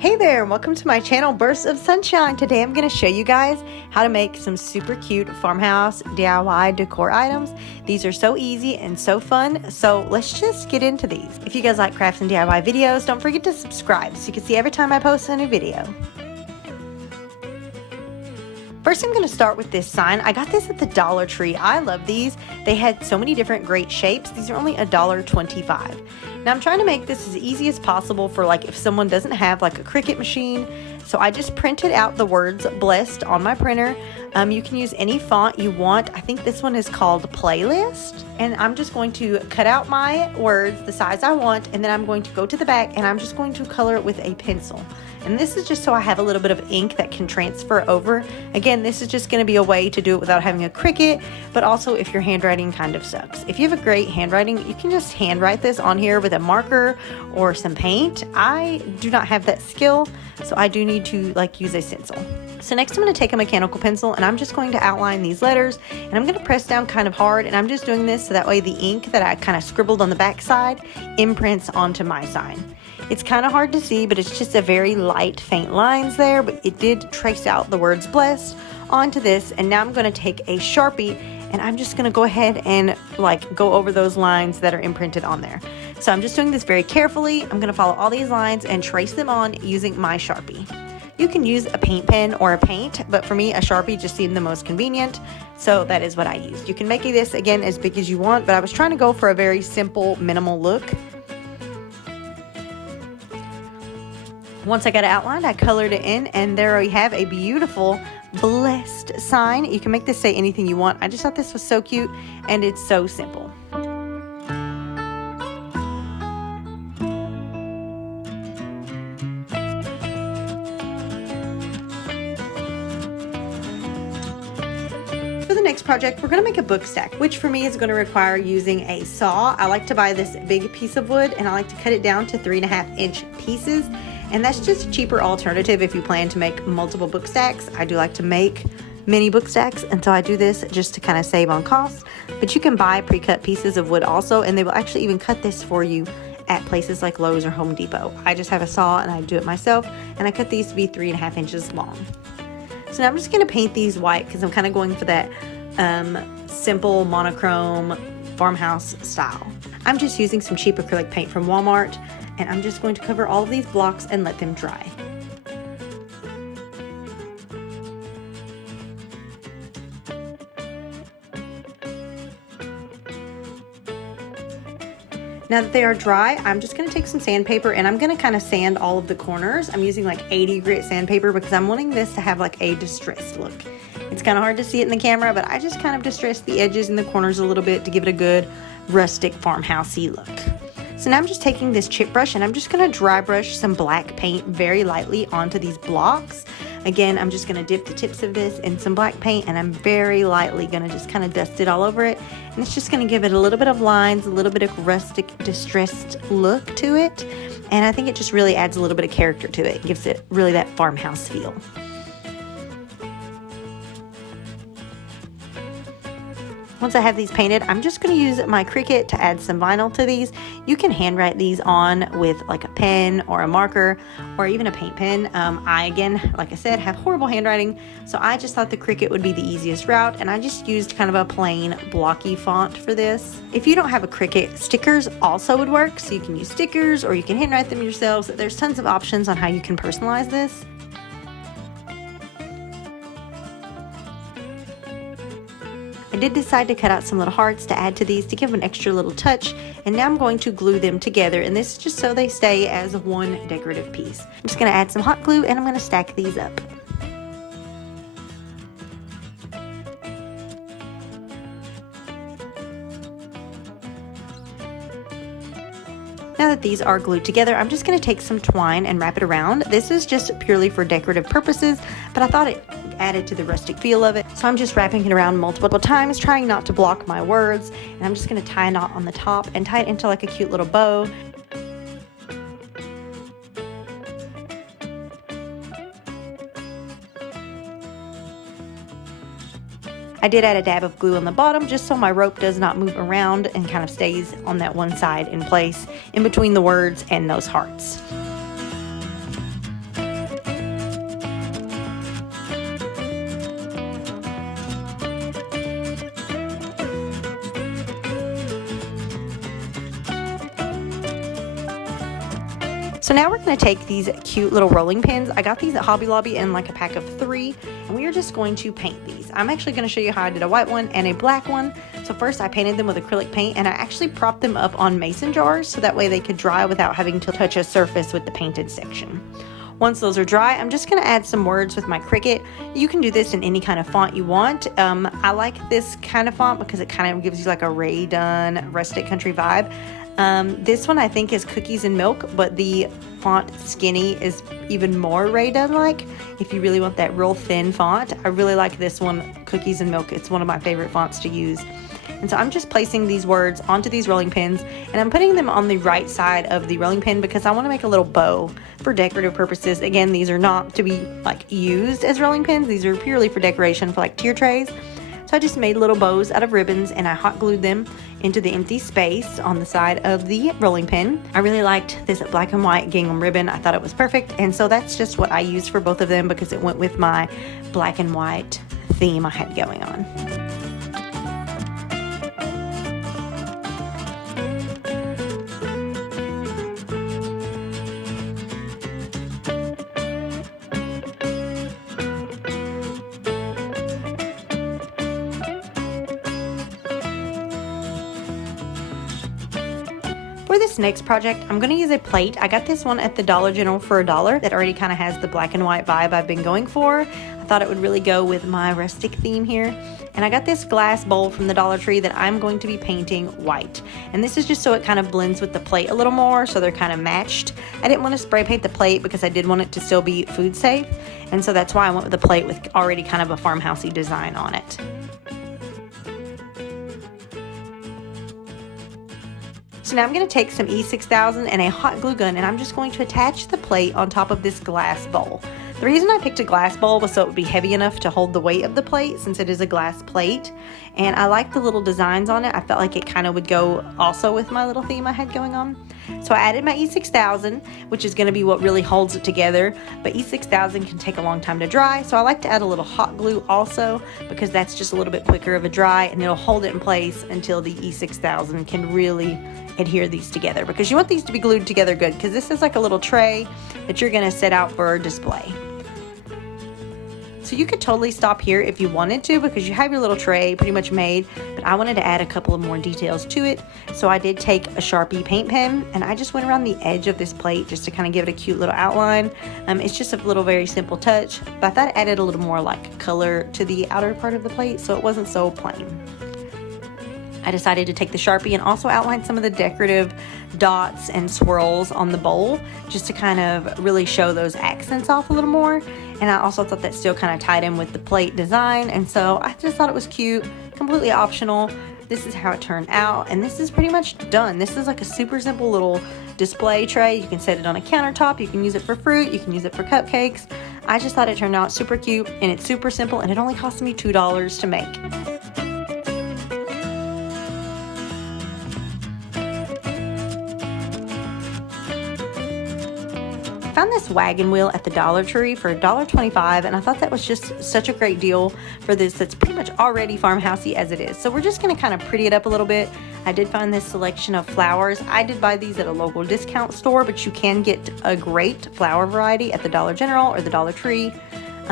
Hey there, welcome to my channel Bursts of Sunshine. Today I'm going to show you guys how to make some super cute farmhouse DIY decor items. These are so easy and so fun, so let's just get into these. If you guys like crafts and DIY videos, don't forget to subscribe so you can see every time I post a new video. First, I'm going to start with this sign. I got this at the Dollar Tree. I love these. They had so many different great shapes. These are only $1.25. Now, I'm trying to make this as easy as possible for like if someone doesn't have like a Cricut machine. So I just printed out the words blessed on my printer. You can use any font you want. I think this one is called Playlist. And I'm just going to cut out my words the size I want, and then I'm going to go to the back and I'm just going to color it with a pencil. And this is just so I have a little bit of ink that can transfer over. Again, this is just going to be a way to do it without having a Cricut, but also if your handwriting kind of sucks. If you have a great handwriting, you can just handwrite this on here with a marker or some paint. I do not have that skill, so I do need to like use a stencil. So next I'm going to take a mechanical pencil and I'm just going to outline these letters, and I'm going to press down kind of hard, and I'm just doing this so that way the ink that I kind of scribbled on the back side imprints onto my sign. It's kind of hard to see, but it's just a very light, faint lines there, but it did trace out the words blessed onto this. And now I'm going to take a Sharpie and I'm just going to go ahead and like go over those lines that are imprinted on there. So I'm just doing this very carefully. I'm going to follow all these lines and trace them on using my Sharpie. You can use a paint pen or a paint, but for me, a Sharpie just seemed the most convenient, so that is what I used. You can make this, again, as big as you want, but I was trying to go for a very simple, minimal look. Once I got it outlined, I colored it in, and there we have a beautiful blessed sign. You can make this say anything you want. I just thought this was so cute, and it's so simple. For the next project, we're going to make a book stack, which for me is going to require using a saw. I like to buy this big piece of wood, and I like to cut it down to 3.5-inch pieces. And that's just a cheaper alternative if you plan to make multiple book stacks. I do like to make mini book stacks, and so I do this just to kind of save on costs. But you can buy pre-cut pieces of wood also, and they will actually even cut this for you at places like Lowe's or Home Depot. I just have a saw and I do it myself, and I cut these to be 3.5 inches long. So now I'm just going to paint these white because I'm kind of going for that simple monochrome farmhouse style. I'm just using some cheap acrylic paint from Walmart, and I'm just going to cover all of these blocks and let them dry. Now that they are dry, I'm just going to take some sandpaper and I'm going to kind of sand all of the corners. I'm using like 80 grit sandpaper because I'm wanting this to have like a distressed look. It's kind of hard to see it in the camera, but I just kind of distressed the edges and the corners a little bit to give it a good rustic farmhousey look. So now I'm just taking this chip brush and I'm just going to dry brush some black paint very lightly onto these blocks. Again, I'm just going to dip the tips of this in some black paint, and I'm very lightly going to just kind of dust it all over it. And it's just going to give it a little bit of lines, a little bit of rustic distressed look to it. And I think it just really adds a little bit of character to it. It gives it really that farmhouse feel. Once I have these painted, I'm just going to use my Cricut to add some vinyl to these. You can handwrite these on with like a pen or a marker or even a paint pen. I, again, like I said, have horrible handwriting, so I just thought the Cricut would be the easiest route, and I just used kind of a plain blocky font for this. If you don't have a Cricut, stickers also would work, so you can use stickers or you can handwrite them yourselves. There's tons of options on how you can personalize this. I did decide to cut out some little hearts to add to these to give an extra little touch, and now I'm going to glue them together, and this is just so they stay as one decorative piece. I'm just going to add some hot glue and I'm going to stack these up. Now that these are glued together, I'm just going to take some twine and wrap it around. This is just purely for decorative purposes, but I thought it added to the rustic feel of it. So I'm just wrapping it around multiple times, trying not to block my words. And I'm just going to tie a knot on the top and tie it into like a cute little bow. I did add a dab of glue on the bottom just so my rope does not move around and kind of stays on that one side in place in between the words and those hearts. So now we're going to take these cute little rolling pins. I got these at Hobby Lobby in like a pack of 3, and we are just going to paint these. I'm actually going to show you how I did a white one and a black one. So first I painted them with acrylic paint, and I actually propped them up on mason jars so that way they could dry without having to touch a surface with the painted section. Once those are dry, I'm just going to add some words with my Cricut. You can do this in any kind of font you want. I like this kind of font because it kind of gives you like a Ray Dunn rustic country vibe. This one I think is Cookies and Milk, but the font Skinny is even more Ray Dunn like. If you really want that real thin font, I really like this one, Cookies and Milk. It's one of my favorite fonts to use. And so I'm just placing these words onto these rolling pins, and I'm putting them on the right side of the rolling pin because I want to make a little bow for decorative purposes. Again, these are not to be like used as rolling pins. These are purely for decoration for like tier trays. So I just made little bows out of ribbons, and I hot glued them into the empty space on the side of the rolling pin. I really liked this black and white gingham ribbon. I thought it was perfect, and so that's just what I used for both of them because it went with my black and white theme I had going on. For this next project, I'm going to use a plate. I got this one at the Dollar General for $1 that already kind of has the black and white vibe I've been going for. I thought it would really go with my rustic theme here. And I got this glass bowl from the Dollar Tree that I'm going to be painting white. And this is just so it kind of blends with the plate a little more, so they're kind of matched. I didn't want to spray paint the plate because I did want it to still be food safe. And so that's why I went with the plate with already kind of a farmhousey design on it. So now I'm going to take some E6000 and a hot glue gun, and I'm just going to attach the plate on top of this glass bowl. The reason I picked a glass bowl was so it would be heavy enough to hold the weight of the plate since it is a glass plate. And I like the little designs on it. I felt like it kind of would go also with my little theme I had going on. So I added my E6000, which is going to be what really holds it together. But E6000 can take a long time to dry, so I like to add a little hot glue also because that's just a little bit quicker of a dry, and it'll hold it in place until the E6000 can really adhere these together, because you want these to be glued together good, because this is like a little tray that you're going to set out for display. So you could totally stop here if you wanted to because you have your little tray pretty much made, but I wanted to add a couple of more details to it. So I did take a Sharpie paint pen and I just went around the edge of this plate just to kind of give it a cute little outline. It's just a little very simple touch, but I thought it added a little more like color to the outer part of the plate so it wasn't so plain. I decided to take the Sharpie and also outline some of the decorative dots and swirls on the bowl just to kind of really show those accents off a little more. And I also thought that still kind of tied in with the plate design, and so I just thought it was cute, completely optional. This is how it turned out, and this is pretty much done. This is like a super simple little display tray. You can set it on a countertop, you can use it for fruit, you can use it for cupcakes. I just thought it turned out super cute, and it's super simple, and it only cost me $2 to make. I found this wagon wheel at the Dollar Tree for $1.25, and I thought that was just such a great deal for this that's pretty much already farmhousey as it is. So we're just going to kind of pretty it up a little bit. I did find this selection of flowers. I did buy these at a local discount store, but you can get a great flower variety at the Dollar General or the Dollar Tree.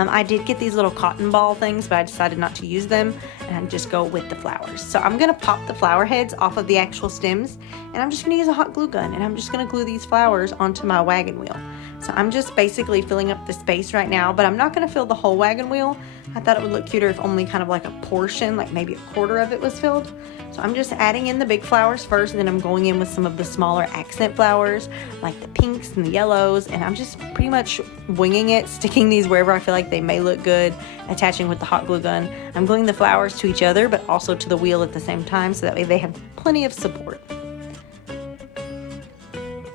I did get these little cotton ball things, but I decided not to use them and just go with the flowers. So I'm going to pop the flower heads off of the actual stems, and I'm just going to use a hot glue gun, and I'm just going to glue these flowers onto my wagon wheel. So I'm just basically filling up the space right now, but I'm not going to fill the whole wagon wheel. I thought it would look cuter if only kind of like a portion, like maybe a quarter of it was filled. So I'm just adding in the big flowers first, and then I'm going in with some of the smaller accent flowers, like the pinks and the yellows, and I'm just pretty much winging it, sticking these wherever I feel like they may look good, attaching with the hot glue gun. I'm gluing the flowers to each other, but also to the wheel at the same time, so that way they have plenty of support.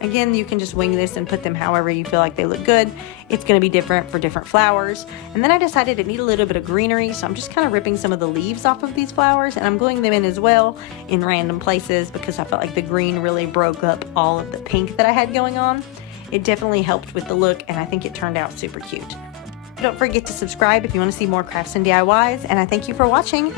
Again, you can just wing this and put them however you feel like they look good. It's going to be different for different flowers. And then I decided it needed a little bit of greenery, so I'm just kind of ripping some of the leaves off of these flowers, and I'm gluing them in as well in random places because I felt like the green really broke up all of the pink that I had going on. It definitely helped with the look, and I think it turned out super cute. Don't forget to subscribe if you want to see more crafts and DIYs, and I thank you for watching.